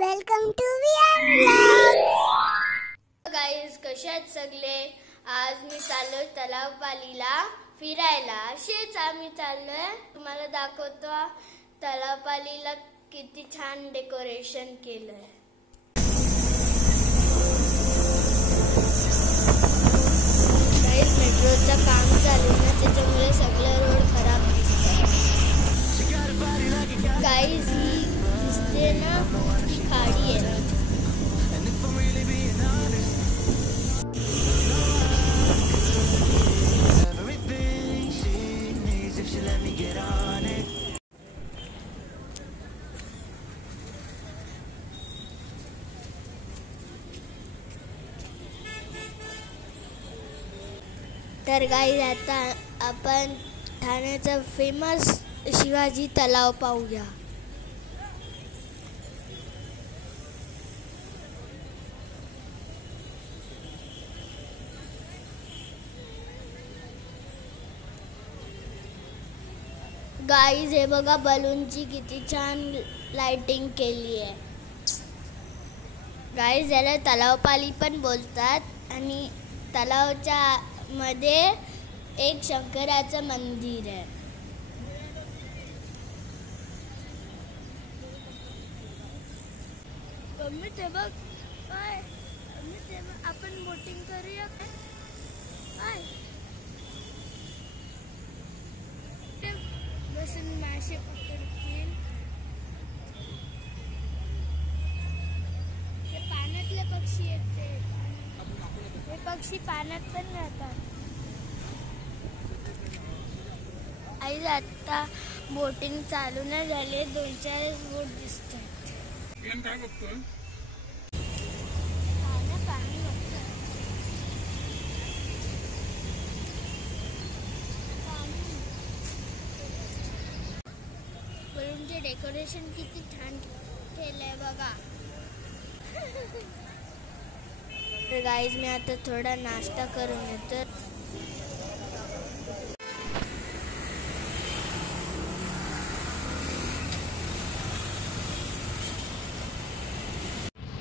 Welcome to VR vlogs. Guys, कसे आहेत सगळे? आज मी चाललोय तलावपालीला फिरायला. असेच आम्ही चाललोय. तुम्हाला दाखवतो तलावपालीला किती छान डेकोरेशन केलंय. गाईज, मेट्रोचं काम चालू ना, त्याच्यामुळे सगळे रोड खराब दिसतात. गाईज, ही दिसते ना खाडी आहे. तर गाईज, आता आपण ठाण्याचा फेमस शिवाजी तलाव पाहूया. गाईज, हे बघा, बलूनची किती छान लाइटिंग केली आहे. गाईज, याला तलावपाली पण बोलतात आणि तलावच्या मध्ये एक शंकराचं मंदिर आहे. बघ, आपण बोटिंग करूया काय? बसून मासे पकडतील. हे पाण्यातले पक्षी आहेत. हे पक्षी पाण्यात पण राहतात. आई, आता बोटिंग चालू नाही झाले, 2-4 बोट दिसतात. काय बघतोय? पाणी बलूनचे डेकोरेशन किती छान केलंय बघा. तर गाईज, मी आता थोडा नाश्ता करून येतो.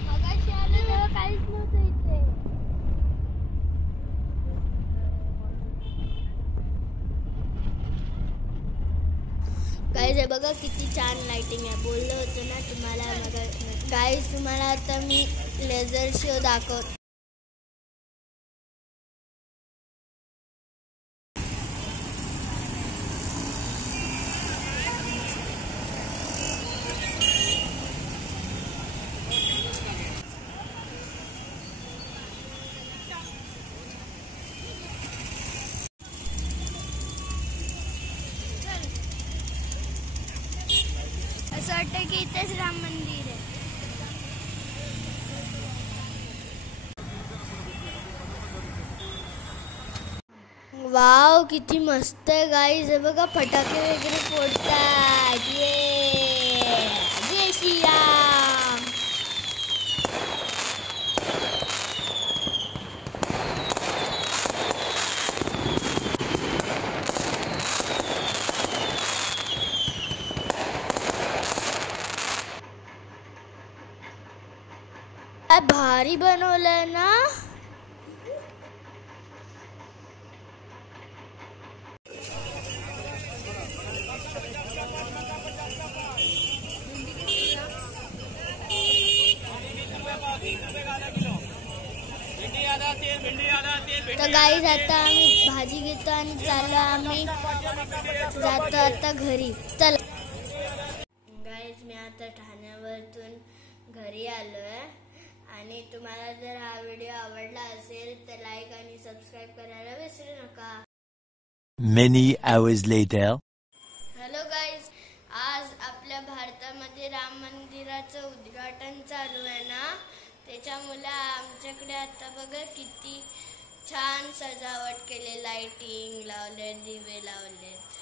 मगाशी आलं तेव्हा काहीच नव्हतं इथे. गाईज, हे बघा किती छान लाइटिंग आहे. बोललो होतो ना तुम्हाला. गाईज, तुम्हाला आता मी लेझर शो दाखवतो. असं वाटतं की इथेच राम मंदिर आहे. वाव, किती मस्त आहे गाईज. हे बघा, फटाके वगैरे फोडतात. जय श्रीराम. काय भारी बनवलंय ना. तर गाईज, आता आम्ही भाजी घेतो आणि चाललो आम्ही जातो आता घरी. चला गाईज, मी आता ठाण्यावरून घरी आलोय. आणि तुम्हाला जर हा व्हिडिओ आवडला असेल तर लाईक आणि सबस्क्राईब करायला विसरू नका. Many hours later. Hello guys, आज आपल्या भारतामध्ये राम मंदिराचं उद्घाटन चालू आहे ना, त्याच्यामुळे आमच्याकडे आता बघा किती छान सजावट केली. लाइटिंग लावले, दिवे लावलेत.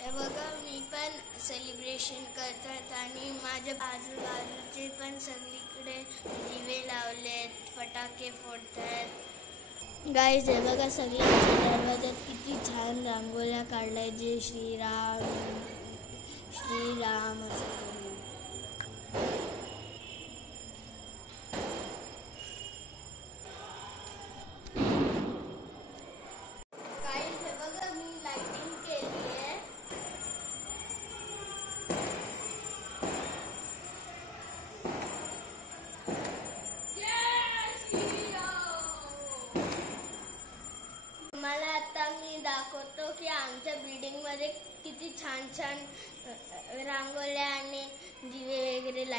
हे बघा, मी पण सेलिब्रेशन करतात आणि माझ्या आजूबाजूचे पण सगळीकडे दिवे लावलेत, फटाके फोडतात. गाईज, हे बघा, सगळ्यांच्या दरवाज्यात किती छान रांगोळ्या काढल्या. जय श्रीराम, श्रीराम असं करून.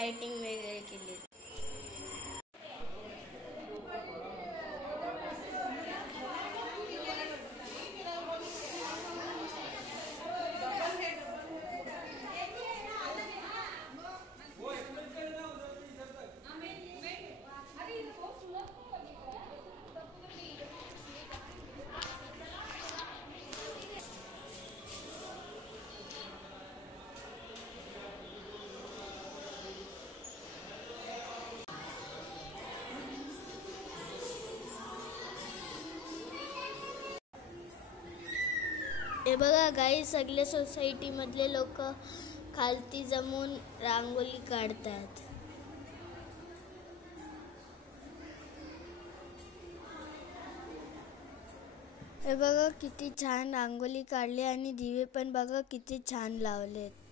लाइटिंग वगैरे केली. हे बघा गाई, सगळे सोसायटी मधले लोक खालती जमून रांगोळी काढतात. हे बघा किती छान रांगोळी काढली आणि दिवे पण बघा किती छान लावलेत.